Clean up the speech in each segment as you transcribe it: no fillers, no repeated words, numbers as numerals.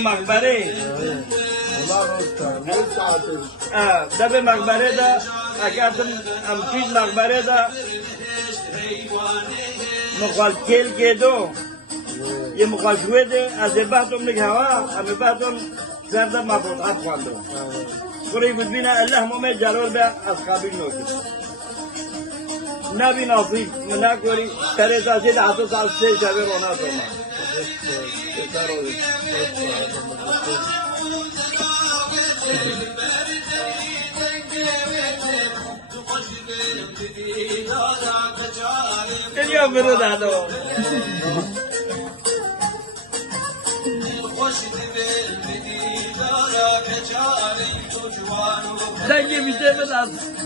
مقبره ده به مقبره ده اگر امچیز مقبره ده مقالکل که دو یه مقاشوه ده از بحثم نگه هوا همه بحثم زرده مفروضات خواندو قرآن بود بینه الله مومد جلال به اصحابی نوکه نبی ناصیب منا کوری تره زید حتی سال سه شبه رونا دوما دنیا برو دادو دنگی میشه بدست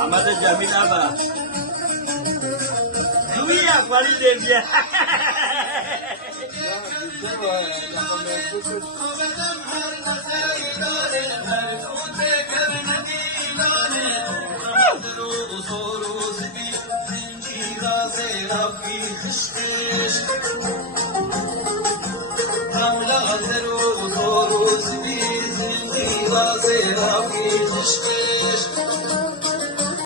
Ahmad Jamil Aba. Lui a quali devia.